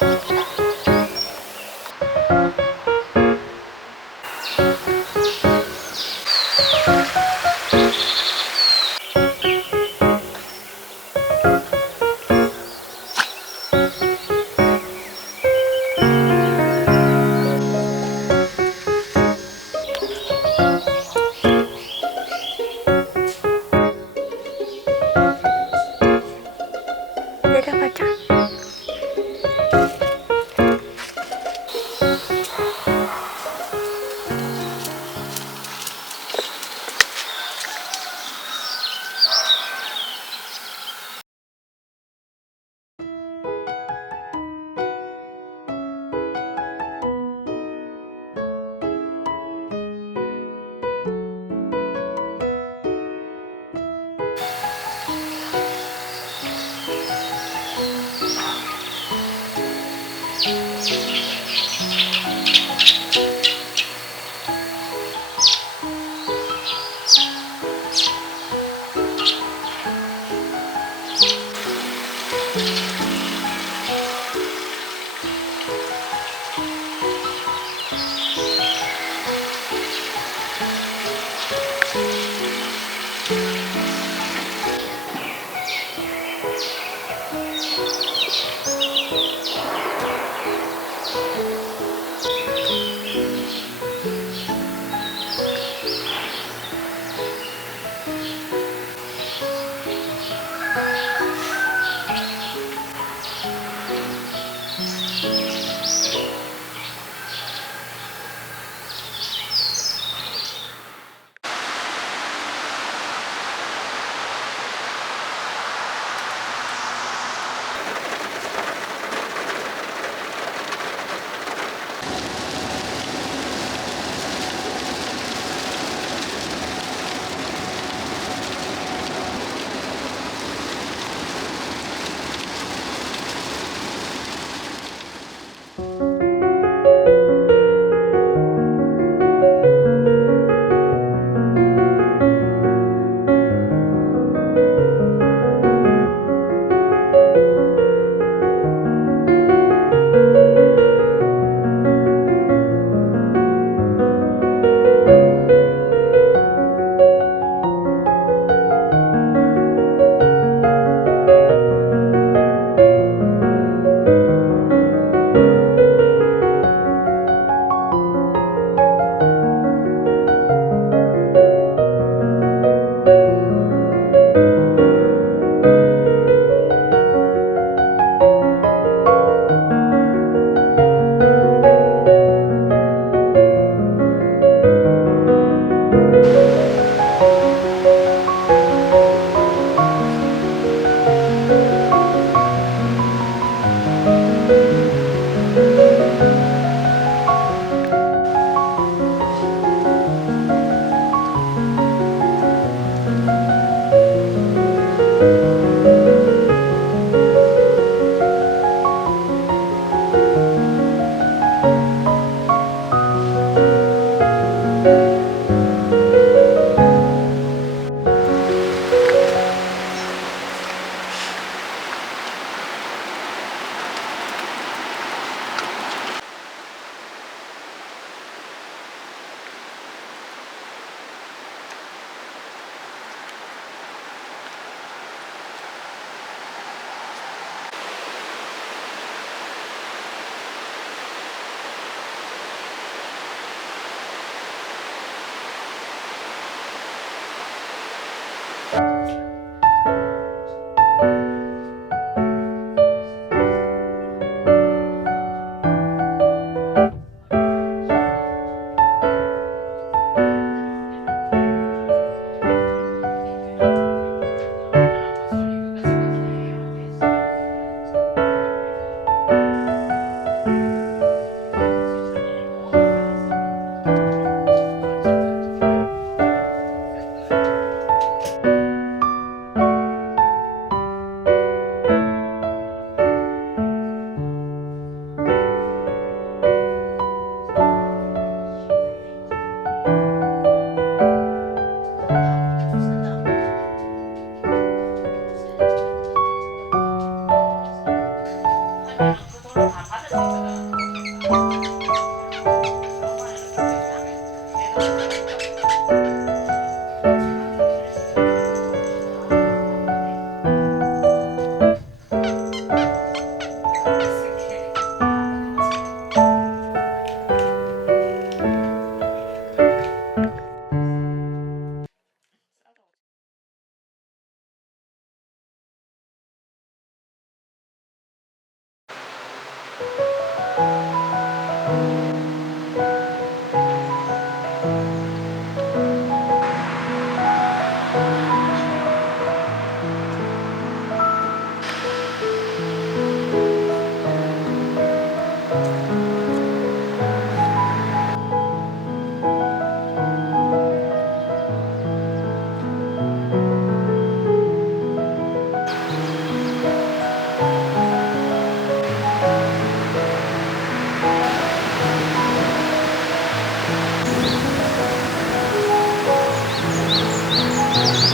Música Bye. Thank